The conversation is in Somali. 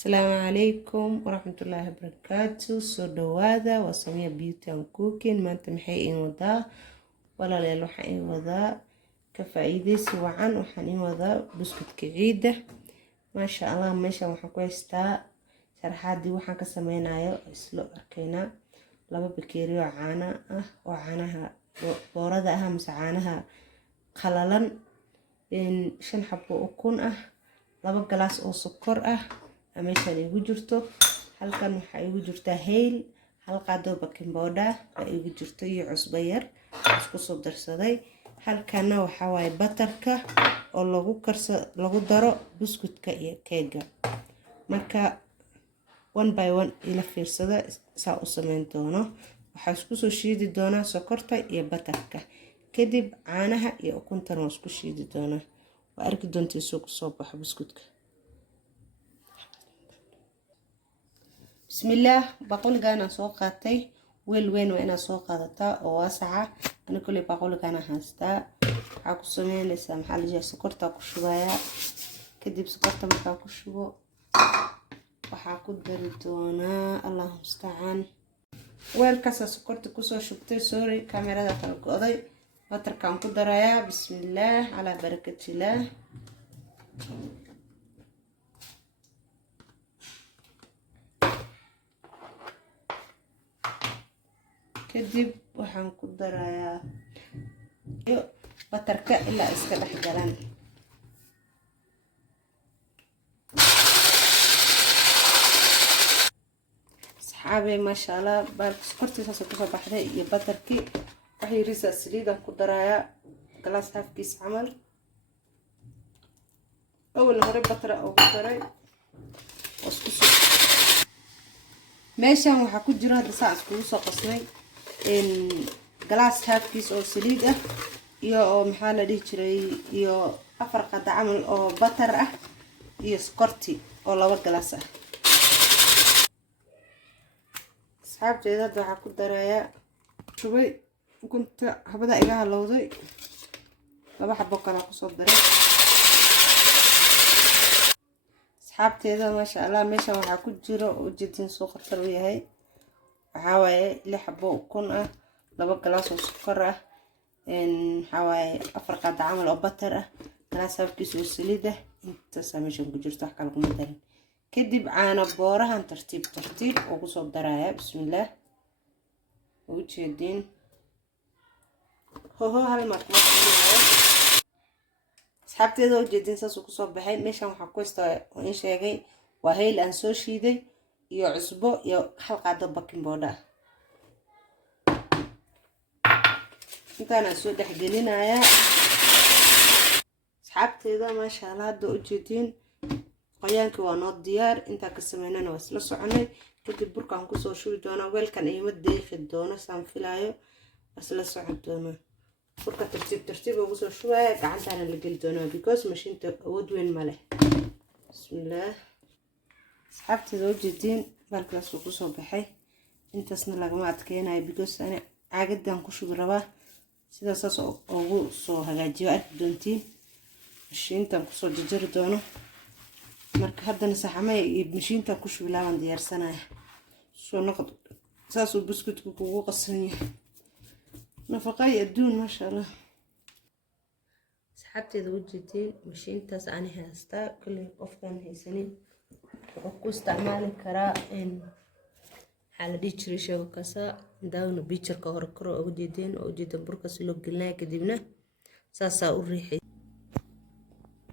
السلام عليكم ورحمة الله وبركاته. سو دوادا وسمية بيوتي and cooking. ما انت محيين وضا ولا ليلو حقين وضا كفايدي سوعان وحنين وضا بسكت كعيدة ما شاء الله. ماشا وحن كويستا شرحات دي وحن كسمينايو اسلو اركينا لابا بكيريو عانا وعانها بوردا اها مسعانها قلالان in 5 xabo ukun ah 2 galaas oo sokor ah meeshan igu jirto. halkan waxa igu jirta heel hal qaado baking powder igu jirto iyo cusbo yar isku soo darsaday. halkana waxa way butterka oo lagu daro biscuitka iyo keega. marka one by one ila fiirsada saa u sameyn doono. waxa isku soo shiidi doona sokorta iyo butterka, kadib caanaha iyo ukuntan waa isku shiidi doona. waa arki doontii soo baxo biscuitka. bismillah. baquligaana soo qaatay weel weyn waa inaad soo qaadataa oo waasaca. ana kulli baquligaana haystaa. waxaa ku sameynaysaa maxaa la jiraa sokorta ku shubaya. kadib sokorta markaa ku shubo waxaa ku dari doonaa Allahu musta'an weelkaas sokorta ku soo shubtay. sorry kamerada kala go'day. butterkaan ku darayaa. bismillah ala barakatillah. kadib waxaan ku darayaa butterka ilaa iska dhex galaan. saxaabe maasha Allah baalka sokortiisa soo ka baxday iyo butterkii. waxay risa saliidan ku darayaa glass half kiis camal. awal hore butter oo ku daray meeshan waxa ku jira hada saas ku soo qasnay in glass half kiis oo saliid ah iyo maxaa la dhihi jiray iyo 4 qada camal oo butter ah iyo sokorti oo 2 glass ah. saxaabteeda waxa ku darayaa shubay ukunta habada iga halowday 2 xabo kala ku soo daray. saxaabteeda maasha Allah meesha waxa ku jiro oo jidin soo khatar u yahay. waxa waaye 6 xabo ukun ah 2 glass oo sokor ah waxa waaye 4 qada camal oo butter ah glass halkiis oo saliid ah inta sameeshan ku jirto wax kale kuma darin. kadib caano boorahan tartiib ugu soo daraya. bismillah. ugu jeedin hal mar saxaabteeda oo jeedin saas ku soo baxay. meeshan waxa ku istaa oo in sheegay waa heel aan soo shiiday iyo cusbo iyo hal qaado baking powder. intaana soo dhex gelinaya saxaabteeda maasha Allah hadda u jeedin qoyaanka waa noo diyaar. inta ka sameynana waa isla soconay. kadib burkaan ku soo shubi doona weelkan iyo deeqi doona saan filaayo isla socon doona. burka tartiib ugu soo shubaya gacantana la gali doona because mashiinta awood weyn ma leh. bismillah. saxaabteeda oo jeedin balkaas ku soo baxay. intaasna lagama adkeenayo because ana caagadan ku shubi rabaa sidaas ugu soo hagaajiyo arki doontiin. mashiintan ku soo jajari doono. marka haddana saxamay iyo mashiinta ku shubi laaban diyaarsanaya soo noqdo saas uu biscuitku kugu qasan yahay nafaqay adduun maasha Allah. saxaabteeda u jeedin mashiintaas aan haystaa kulli qofkan haysanin wuxuu ku isticmaali karaa in xal dhijiray shaqo kasa daawna bijarka hore karo ugu jeedin oo jeeda burka si loo gelnaa kadibna saasa u riixay.